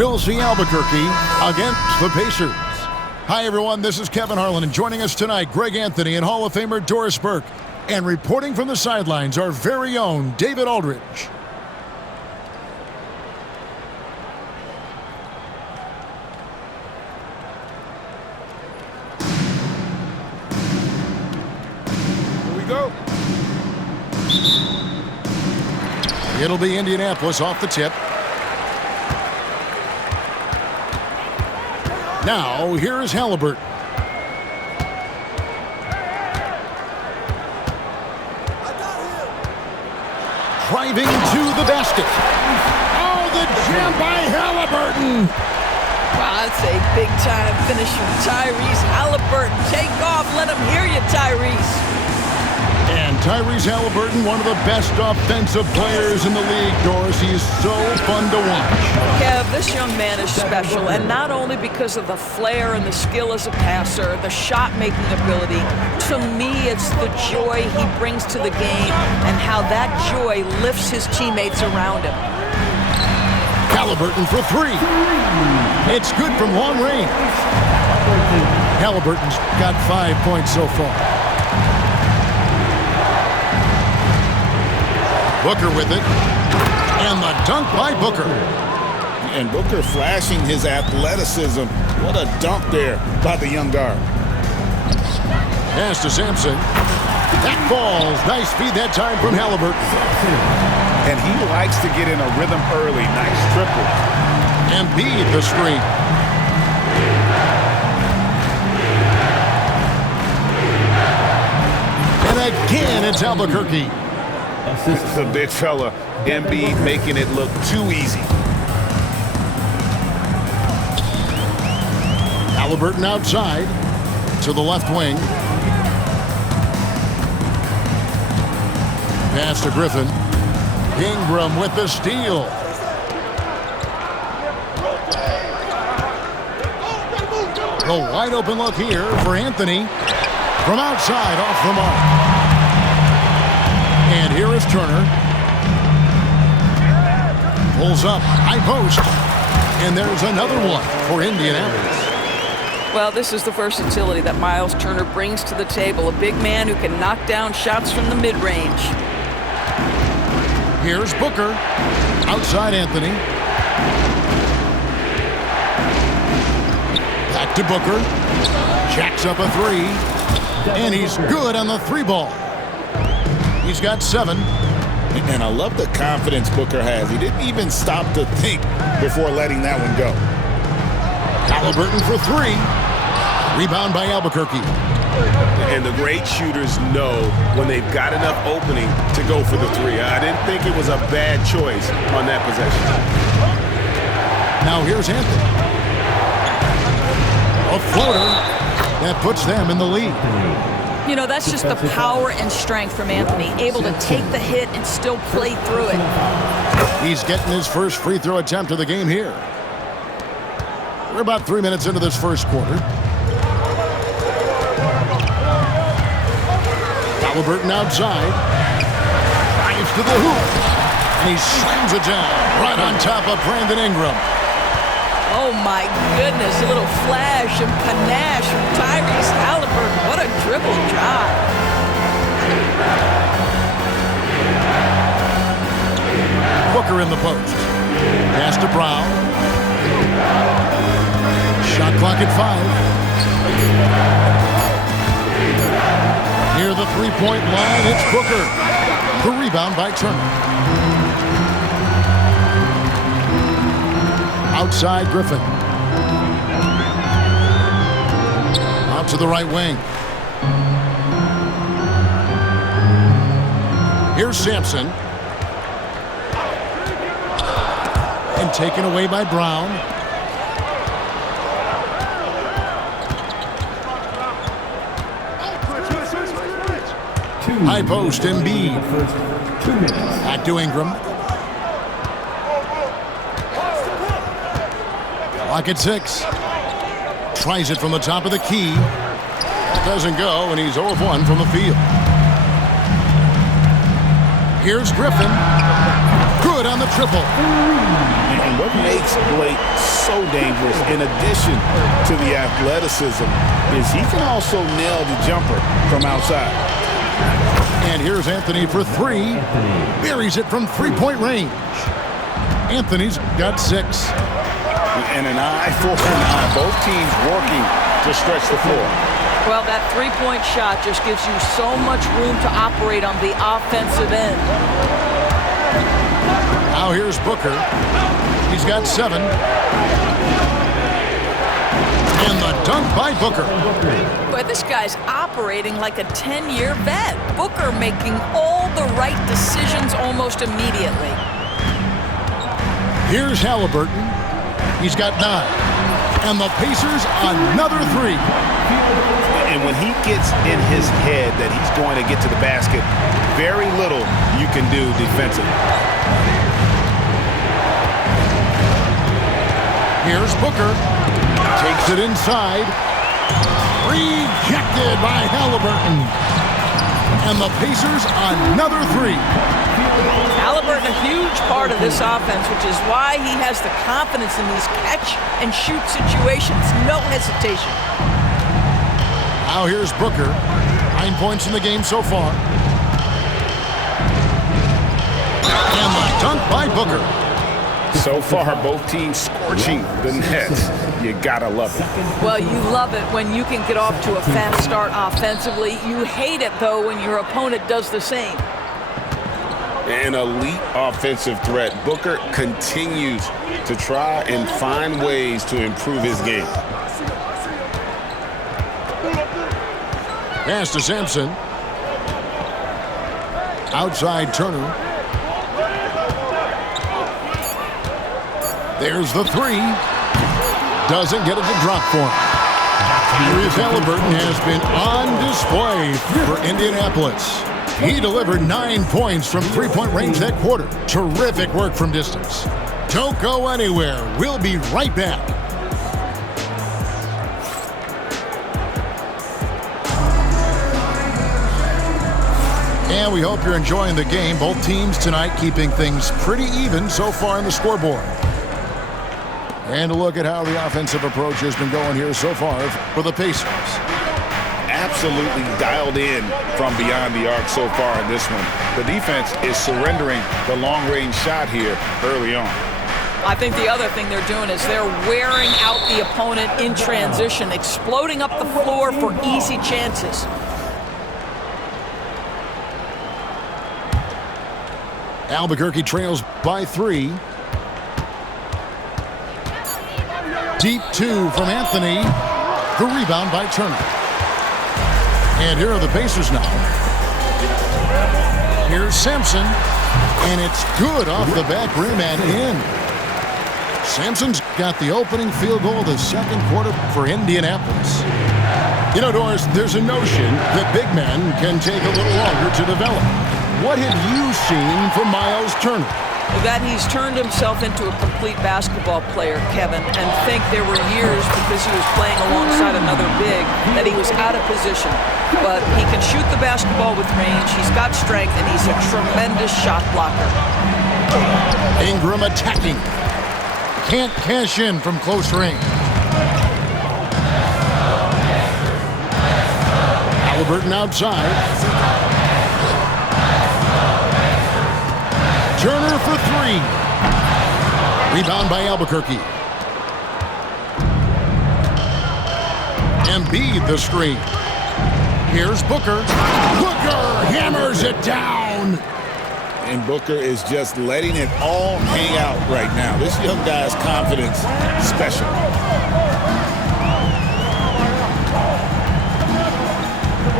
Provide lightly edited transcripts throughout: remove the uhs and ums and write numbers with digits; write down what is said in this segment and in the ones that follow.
We'll see Albuquerque against the Pacers. Hi, everyone. This is Kevin Harlan, and joining us tonight, Greg Anthony and Hall of Famer Doris Burke. And reporting from the sidelines, our very own David Aldridge. Here we go. It'll be Indianapolis off the tip. Now, here is Halliburton. Driving to the basket. Oh, the jam by Halliburton. Wow, that's a big-time finish from Tyrese Halliburton. Take off. Let him hear you, Tyrese. And Tyrese Halliburton, one of the best offensive players in the league, Doris. He is so fun to watch. Kev, this young man is special, and not only because of the flair and the skill as a passer, the shot-making ability. To me, it's the joy he brings to the game and how that joy lifts his teammates around him. Halliburton for three. It's good from long range. Halliburton's got 5 points so far. Booker with it. And the dunk by Booker. And Booker flashing his athleticism. What a dunk there by the young guard. Pass to Sampson. That falls. Nice feed that time from Halliburton. And he likes to get in a rhythm early. Nice triple. Embiid the screen. And again, it's Albuquerque. It's a big fella. Embiid making it look too easy. Halliburton outside to the left wing. Pass to Griffin. Ingram with the steal. A wide open look here for Anthony. From outside, off the mark. And here is Turner. Pulls up, high post. And there's another one for Indianapolis. Well, this is the versatility that Miles Turner brings to the table. A big man who can knock down shots from the mid-range. Here's Booker. Outside Anthony. Back to Booker. Jacks up a three. And he's good on the three ball. He's got 7. And I love the confidence Booker has. He didn't even stop to think before letting that one go. Halliburton for 3. Rebound by Albuquerque. And the great shooters know when they've got enough opening to go for the 3. I didn't think it was a bad choice on that possession. Now here's Anthony. A floater that puts them in the lead. You know, that's just the power and strength from Anthony, able to take the hit and still play through it. He's getting his first free throw attempt of the game here. We're about 3 minutes into this first quarter. Halliburton outside. Drives to the hoop. And he slams it down right on top of Brandon Ingram. Oh, my goodness. A little flash and panache from Tyrese Halliburton. What a dribble job. Booker in the post. Pass to Brown. Shot clock at 5. Near the three-point line, it's Booker. The rebound by Turner. Outside Griffin. Out to the right wing. Here's Sampson. And taken away by Brown. High post, Embiid. Back to Ingram. Clock at 6. Tries it from the top of the key. Doesn't go, and he's 0 of 1 from the field. Here's Griffin. Good on the triple. And what makes Blake dangerous, in addition to the athleticism, is he can also nail the jumper from outside. And here's Anthony for three. Buries it from three-point range. Anthony's got 6. And an eye for an eye. Both teams working to stretch the floor. Well, that three-point shot just gives you so much room to operate on the offensive end. Now here's Booker. He's got 7. And the dunk by Booker. But this guy's operating like a 10-year vet. Booker making all the right decisions almost immediately. Here's Halliburton. He's got 9. And the Pacers another 3. And when he gets in his head that he's going to get to the basket, very little you can do defensively. Here's Booker. Takes it inside. Rejected by Halliburton. And the Pacers another 3. Halliburton, a huge part of this offense, which is why he has the confidence in these catch-and-shoot situations. No hesitation. Now here's Booker. 9 points in the game so far. And the dunk by Booker. So far, both teams scorching the nets. You gotta love it. Well, you love it when you can get off to a fast start offensively. You hate it, though, when your opponent does the same. An elite offensive threat. Booker continues to try and find ways to improve his game. Pass to Sampson. Outside Turner. There's the 3. Doesn't get it to drop for him. Tyrese Halliburton has been on display for Indianapolis. He delivered 9 points from three-point range that quarter. Terrific work from distance. Don't go anywhere. We'll be right back. And we hope you're enjoying the game. Both teams tonight keeping things pretty even so far on the scoreboard. And a look at how the offensive approach has been going here so far for the Pacers. Absolutely dialed in from beyond the arc so far in this one. The defense is surrendering the long-range shot here early on. I think the other thing they're doing is they're wearing out the opponent in transition, exploding up the floor for easy chances. Albuquerque trails by 3. Deep 2 from Anthony. The rebound by Turner. And here are the Pacers now. Here's Sampson. And it's good off the back rim and in. Sampson's got the opening field goal of the second quarter for Indianapolis. You know, Doris, there's a notion that big men can take a little longer to develop. What have you seen from Miles Turner? That he's turned himself into a complete basketball player, Kevin, and think there were years because he was playing alongside another big that he was out of position. But he can shoot the basketball with range, he's got strength, and he's a tremendous shot blocker. Ingram attacking. Can't cash in from close range. Halliburton outside. Turner for 3. Rebound by Albuquerque. Embiid the screen. Here's Booker. Booker hammers it down. And Booker is just letting it all hang out right now. This young guy's confidence special.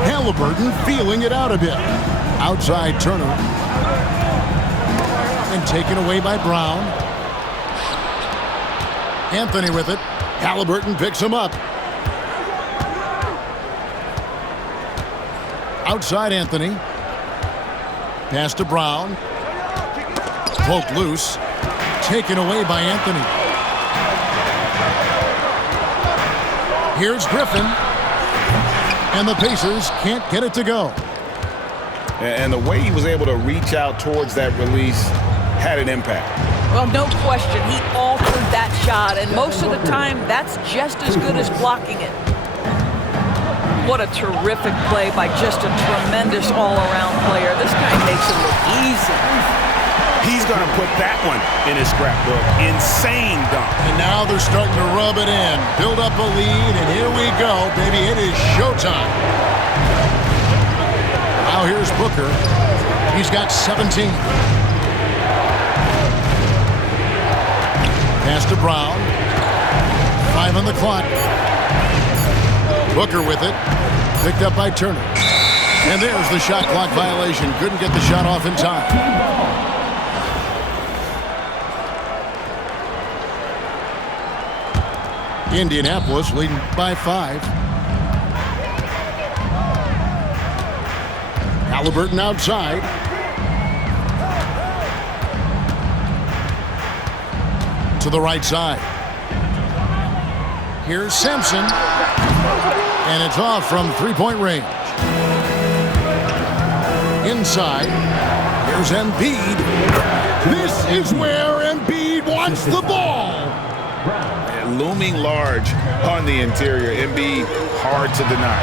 Halliburton feeling it out a bit. Outside Turner. And taken away by Brown. Anthony with it. Halliburton picks him up. Outside Anthony. Pass to Brown. Poked loose. Taken away by Anthony. Here's Griffin. And the Pacers can't get it to go. And the way he was able to reach out towards that release had an impact. Well, no question, he altered earned that shot, and most of the time, that's just as good as blocking it. What a terrific play by just a tremendous all-around player. This guy makes it look easy. He's going to put that one in his scrapbook. Insane dunk. And now they're starting to rub it in. Build up a lead, and here we go, baby. It is showtime. Now here's Booker. He's got 17. Pass to Brown. 5 on the clock. Booker with it. Picked up by Turner. And there's the shot clock violation. Couldn't get the shot off in time. Indianapolis leading by 5. Halliburton outside. To the right side. Here's Sampson. And it's off from three-point range. Inside. Here's Embiid. This is where Embiid wants the ball. Looming large on the interior. Embiid, hard to deny.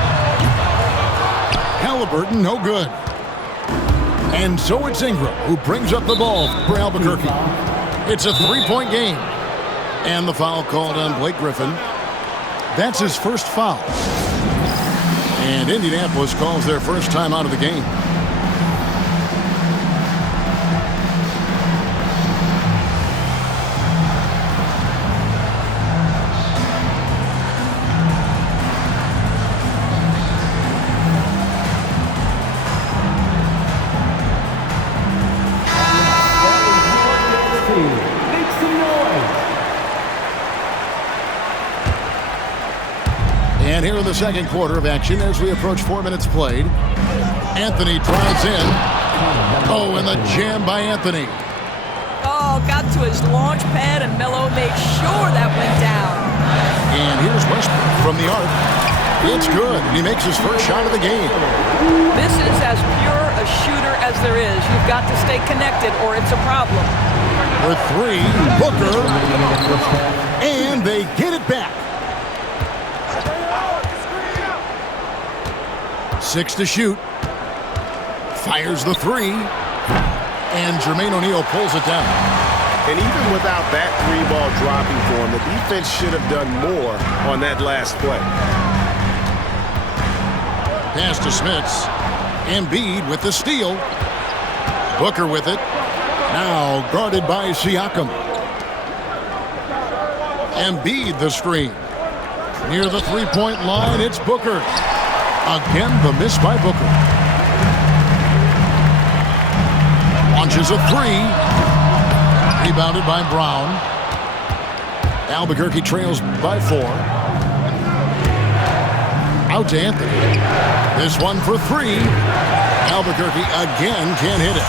Halliburton, no good. And so it's Ingram who brings up the ball for Albuquerque. It's a three-point game. And the foul called on Blake Griffin. That's his first foul. And Indianapolis calls their first time out of the game. And here in the second quarter of action as we approach 4 minutes played. Anthony drives in. Oh, and the jam by Anthony. Oh, got to his launch pad, and Melo made sure that went down. And here's Westbrook from the arc. It's good, and he makes his first shot of the game. This is as pure a shooter as there is. You've got to stay connected, or it's a problem. For 3, Booker. And they get it back. 6 to shoot. Fires the 3. And Jermaine O'Neal pulls it down. And even without that 3-ball dropping for him, the defense should have done more on that last play. Pass to Smits. Embiid with the steal. Booker with it. Now guarded by Siakam. Embiid the screen. Near the three-point line, it's Booker. Again, the miss by Booker. Launches a 3. Rebounded by Brown. Albuquerque trails by 4. Out to Anthony. This one for 3. Albuquerque again can't hit it.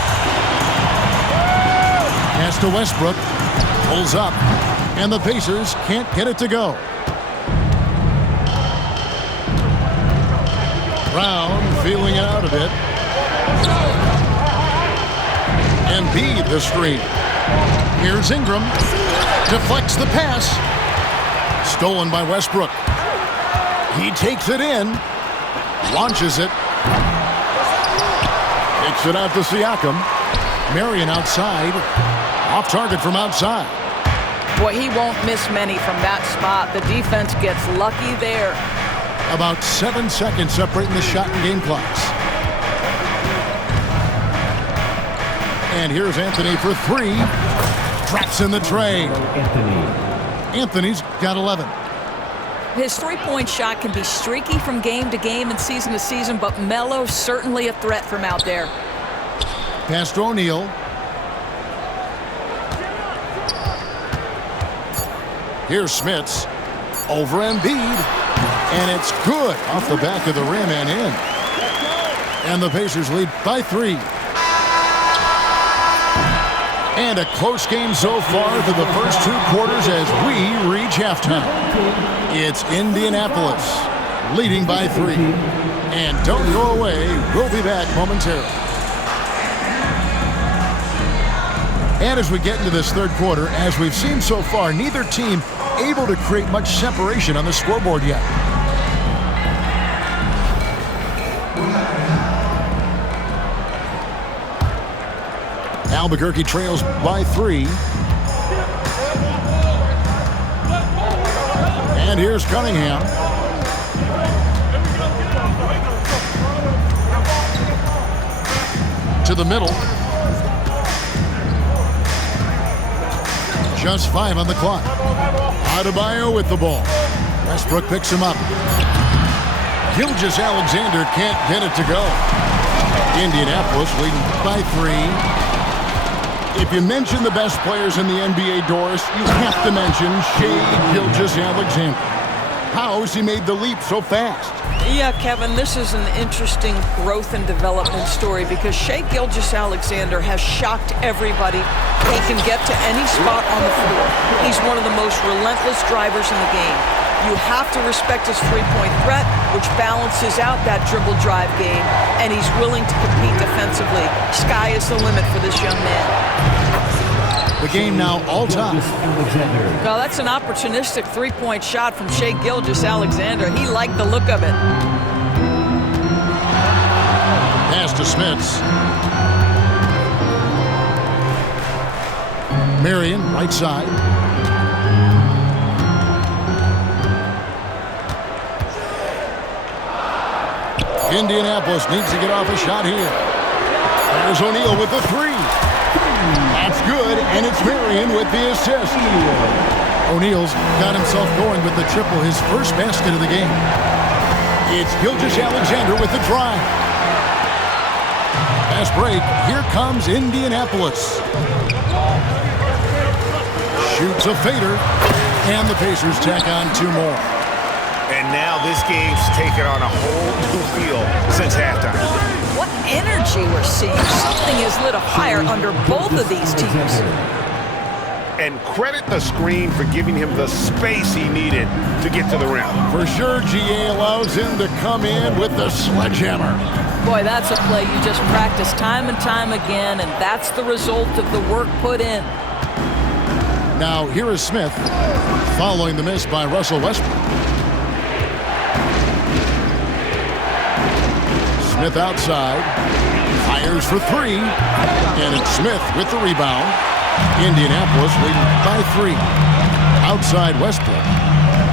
Pass to Westbrook. Pulls up. And the Pacers can't get it to go. Brown feeling it out a bit. Embiid the screen. Here's Ingram. Deflects the pass. Stolen by Westbrook. He takes it in. Launches it. Kicks it out to Siakam. Marion outside. Off target from outside. Boy, he won't miss many from that spot. The defense gets lucky there. About 7 seconds separating the shot and game clocks. And here's Anthony for 3. Traps in the tray. Anthony's got 11. His three-point shot can be streaky from game to game and season to season, but Melo's certainly a threat from out there. Pass to O'Neal. Here's Smits. Over Embiid. And it's good off the back of the rim and in. And the Pacers lead by 3. And a close game so far through the first 2 quarters as we reach halftime. It's Indianapolis leading by 3. And don't go away. We'll be back momentarily. And as we get into this third quarter, as we've seen so far, neither team able to create much separation on the scoreboard yet. Albuquerque trails by 3. And here's Cunningham. To the middle. Just 5 on the clock. Adebayo with the ball. Westbrook picks him up. Gilgeous-Alexander can't get it to go. Indianapolis leading by 3. If you mention the best players in the NBA, Doris, you have to mention Shai Gilgeous-Alexander. How has he made the leap so fast? Yeah, Kevin, this is an interesting growth and development story because Shai Gilgeous-Alexander has shocked everybody. He can get to any spot on the floor. He's one of the most relentless drivers in the game. You have to respect his three-point threat, which balances out that dribble drive game, and he's willing to compete defensively. Sky is the limit for this young man. The game now all tied. Well, that's an opportunistic three-point shot from Shai Gilgeous-Alexander. He liked the look of it. Pass to Smits. Marion, right side. Indianapolis needs to get off a shot here. There's O'Neal with the 3. That's good, and it's Marion with the assist. O'Neal's got himself going with the triple, his first basket of the game. It's Gilgeous-Alexander with the drive. Fast break. Here comes Indianapolis. Shoots a fader, and the Pacers tack on 2 more. And now this game's taken on a whole new feel since halftime. What energy we're seeing. Something has lit a fire under both of these teams. And credit the screen for giving him the space he needed to get to the rim. For sure, GA allows him to come in with the sledgehammer. Boy, that's a play you just practice time and time again, and that's the result of the work put in. Now, here is Smith, following the miss by Russell Westbrook. Smith outside, fires for 3, and it's Smith with the rebound. Indianapolis leading by 3. Outside Westbrook,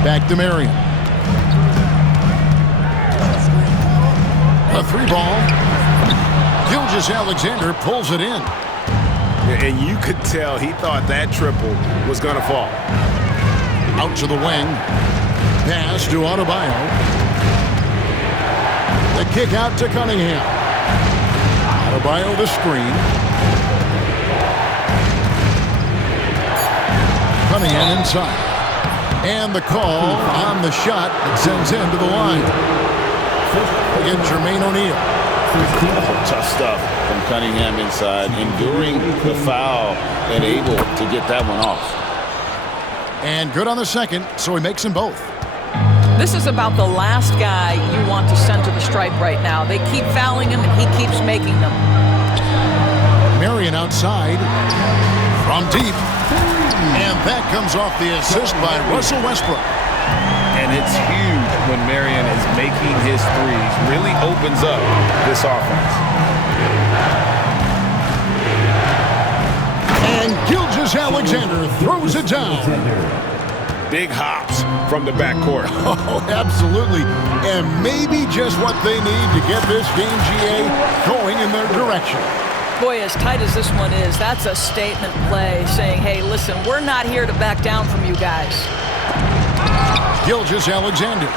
back to Marion. A 3-ball. Gilgeous-Alexander pulls it in. And you could tell he thought that triple was going to fall. Out to the wing. Pass to Adebayo. The kick out to Cunningham. Adebayo the screen. Cunningham inside. And the call on the shot that sends him to the line. Again, Jermaine O'Neal. Tough stuff from Cunningham inside, enduring the foul and able to get that one off. And good on the second, so he makes them both. This is about the last guy you want to send to the stripe right now. They keep fouling him, and he keeps making them. Marion outside from deep. And that comes off the assist by Russell Westbrook. And it's huge when Marion is making his threes. Really opens up this offense. And Gilgeous-Alexander throws it down. Big hops from the backcourt. Oh, absolutely. And maybe just what they need to get this game, GA, going in their direction. Boy, as tight as this one is, that's a statement play saying, hey, listen, we're not here to back down from you guys. Gilgeous-Alexander.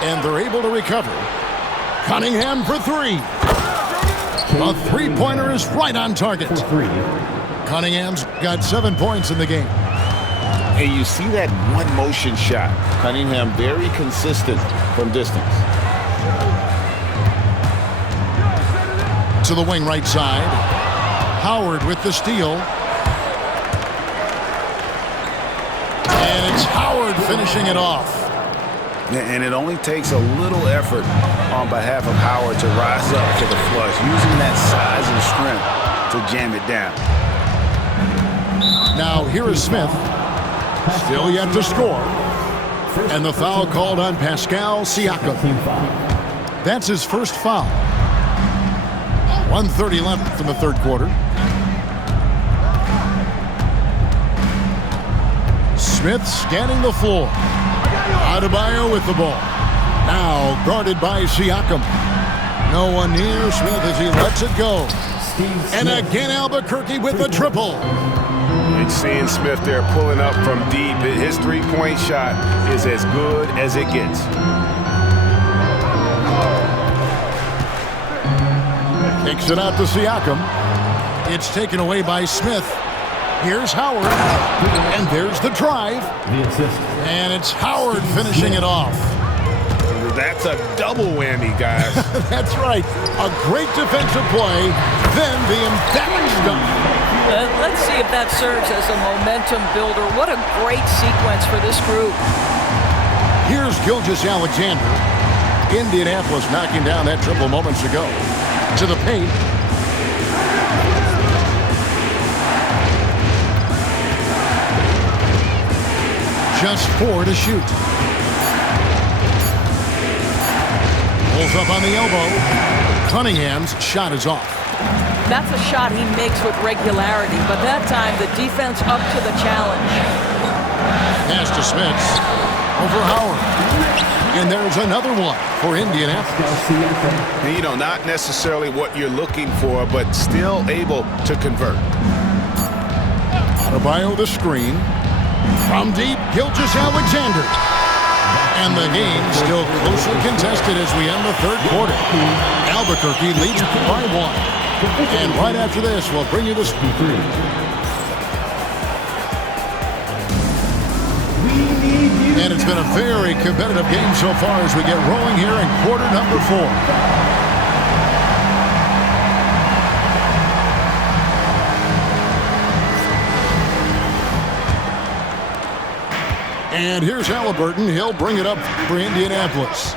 And they're able to recover. Cunningham for 3. A three-pointer is right on target. Cunningham's got 7 points in the game. And you see that one motion shot. Cunningham very consistent from distance. To the wing right side. Howard with the steal. And it's Howard finishing it off. And it only takes a little effort on behalf of Howard to rise up to the flush, using that size and strength to jam it down. Now here is Smith. Still yet to score. And the foul called on Pascal Siakam. That's his first foul. 1:30 left in the third quarter. Smith scanning the floor. Adebayo with the ball. Now guarded by Siakam. No one near Smith as he lets it go. And again Albuquerque with the triple. And seeing Smith there pulling up from deep, his three-point shot is as good as it gets. Kicks it out to Siakam. It's taken away by Smith. Here's Howard. And there's the drive. And it's Howard finishing it off. That's a double whammy, guys. That's right. A great defensive play, then the emphatic dunk. Let's see if that serves as a momentum builder. What a great sequence for this group. Here's Gilgeous-Alexander. Indianapolis knocking down that triple moments ago. To the paint. Just 4 to shoot. Pulls up on the elbow. Cunningham's shot is off. That's a shot he makes with regularity, but that time the defense up to the challenge. Pass to Smith. Over Howard. And there's another one for Indianapolis. You know, not necessarily what you're looking for, but still able to convert. Adebayo the screen. From deep, Gilgeous-Alexander. And the game still closely contested as we end the third quarter. Albuquerque leads by 1. And right after this, we'll bring you this. And it's been a very competitive game so far as we get rolling here in quarter number 4. And here's Halliburton. He'll bring it up for Indianapolis.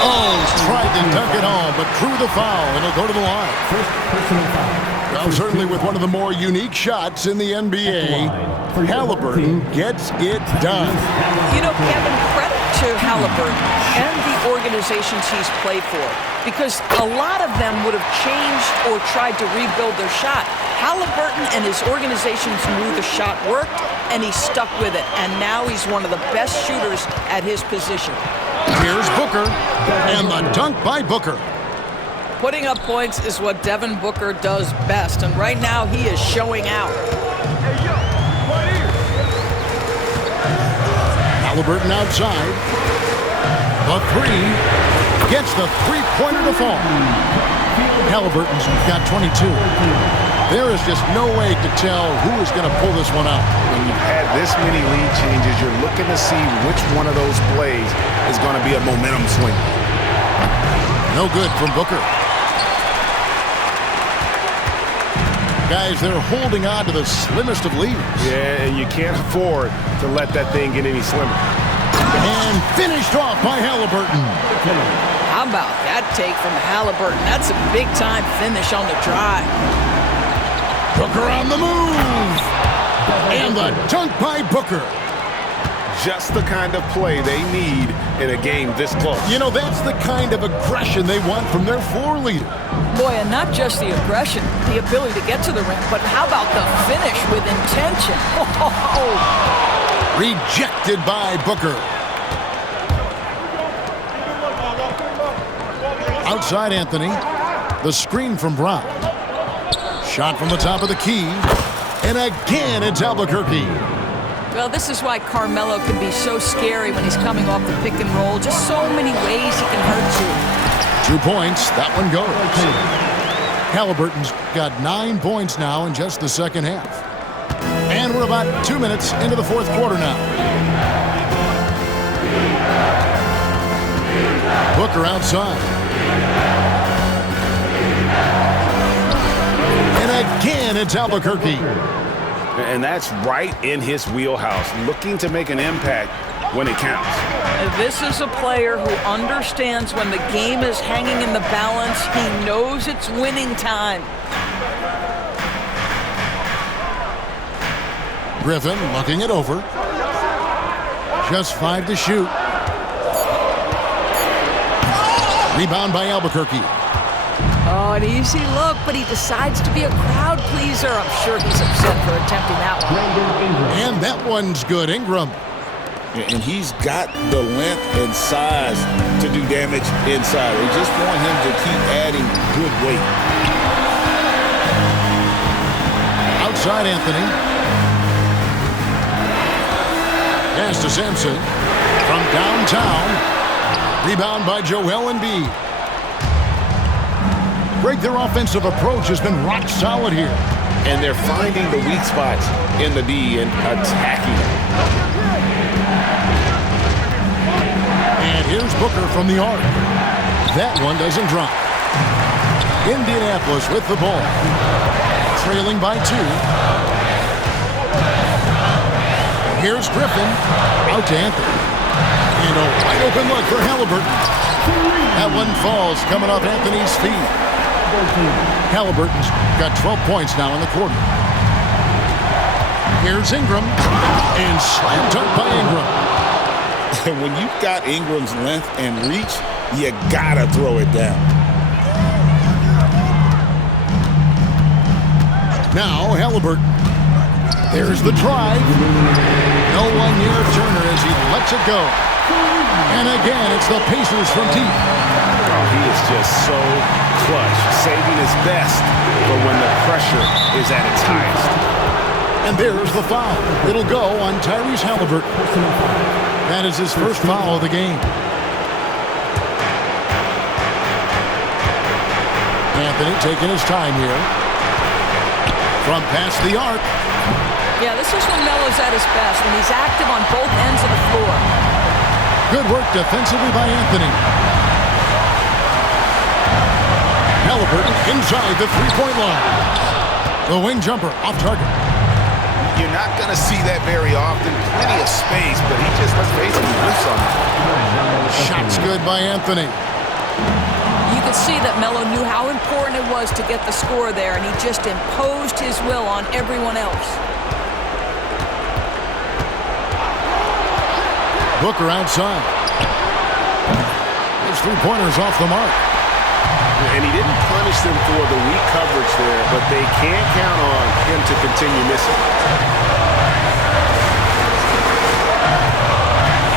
Oh, tried to dunk it home, but drew the foul, and he'll go to the line. First personal foul. Well, certainly with one of the more unique shots in the NBA, Halliburton gets it done. You know, Kevin, credit to Halliburton and the organizations he's played for, because a lot of them would have changed or tried to rebuild their shot. Halliburton and his organizations knew the shot worked, and he stuck with it. And now he's one of the best shooters at his position. Here's Booker, and the dunk by Booker. Putting up points is what Devin Booker does best, and right now he is showing out. Halliburton outside. The three gets the three-pointer to fall. Halliburton's got 22. There is just no way to tell who is going to pull this one out. When you've had this many lead changes, you're looking to see which one of those plays is going to be a momentum swing. No good from Booker. Guys, they're holding on to the slimmest of leads. Yeah, and you can't afford to let that thing get any slimmer. And finished off by Halliburton. How about that take from Halliburton? That's a big-time finish on the drive. Booker on the move. And the dunk by Booker. Just the kind of play they need in a game this close. You know, that's the kind of aggression they want from their floor leader. Boy, and not just the aggression, the ability to get to the rim, but how about the finish with intention? Oh. Rejected by Booker. Outside Anthony. The screen from Brown. Shot from the top of the key. And again, it's Albuquerque. Well, this is why Carmelo can be so scary when he's coming off the pick and roll. Just so many ways he can hurt you. 2 points. That one goes. Halliburton's got 9 points now in just the second half. And we're about 2 minutes into the fourth quarter now. Booker outside. And again, it's Albuquerque. And that's right in his wheelhouse, looking to make an impact when it counts. This is a player who understands when the game is hanging in the balance. He knows it's winning time. Griffin looking it over. Just 5 to shoot. Rebound by Albuquerque. Oh, an easy look, but he decides to be a crowd pleaser. I'm sure he's upset for attempting that one. And that one's good. Ingram. And he's got the length and size to do damage inside. They just want him to keep adding good weight. Outside Anthony. Pass to Sampson. From downtown. Rebound by Joel Embiid. Greg, their offensive approach has been rock solid here. And they're finding the weak spots in the D and attacking them. And here's Booker from the arc. That one doesn't drop. Indianapolis with the ball. Trailing by 2. Here's Griffin. Out to Anthony. And a wide open look for Halliburton. That one falls coming off Anthony's feet. Halliburton's got 12 points now in the quarter. Here's Ingram. And slam dunk by Ingram. When you've got Ingram's length and reach, you gotta throw it down. Now Halliburton. There's the drive. No one near Turner as he lets it go. And again, it's the Pacers from deep. Oh, he is just so clutch, saving his best for when the pressure is at its highest. And there's the foul. It'll go on Tyrese Halliburton. That is his first foul of the game. Anthony taking his time here. From past the arc. Yeah, this is when Melo's at his best, when he's active on both ends of the floor. Good work defensively by Anthony. Halliburton inside the three-point line. The wing jumper off target. You're not going to see that very often. Plenty of space, but he just, let's face it, he whiffs on it. Shot's good by Anthony. You could see that Melo knew how important it was to get the score there, and he just imposed his will on everyone else. Booker outside. His three-pointers off the mark. And he didn't punish them for the weak coverage there, but they can't count on him to continue missing.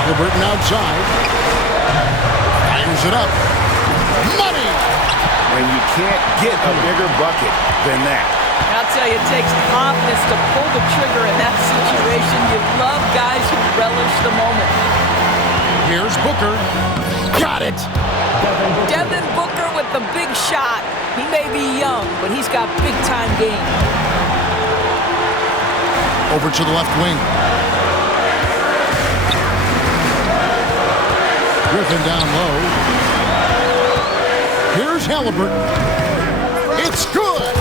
Halliburton outside. Fires it up. Money! And you can't get a bigger bucket than that. I'll tell you, it takes confidence to pull the trigger in that situation. You love guys who relish the moment. Here's Booker. Got it! Devin Booker with the big shot. He may be young, but he's got big-time game. Over to the left wing. Griffin down low. Here's Halliburton. It's good!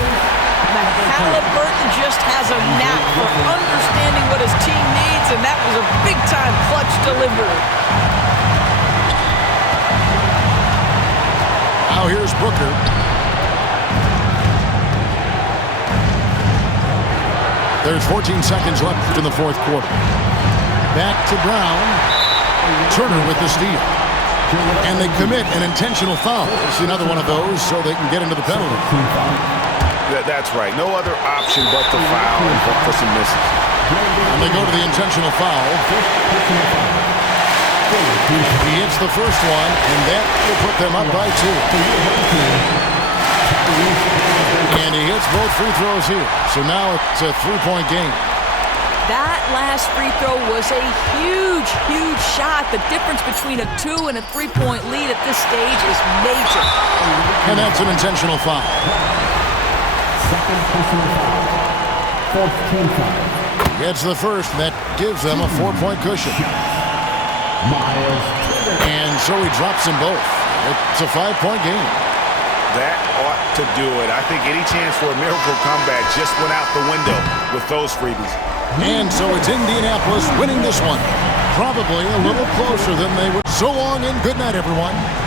Halliburton just has a knack for understanding what his team needs, and that was a big-time clutch delivery. Now here's Booker. There's 14 seconds left in the fourth quarter. Back to Brown. Turner with the steal. And they commit an intentional foul. See another one of those so they can get into the penalty. That's right. No other option but to foul and hope for some misses. And they go to the intentional foul. He hits the first one, and that will put them up by 2. And he hits both free throws here. So now it's a 3-point game. That last free throw was a huge, huge shot. The difference between a 2 and a 3-point lead at this stage is major. And that's an intentional foul. Second personal foul. Fourth team foul. Gets the first, and that gives them a 4-point cushion. And so he drops them both. It's a 5-point game. That ought to do it. I think any chance for a miracle comeback just went out the window with those freebies. And so it's Indianapolis winning this one. Probably a little closer than they would. So long and good night, everyone.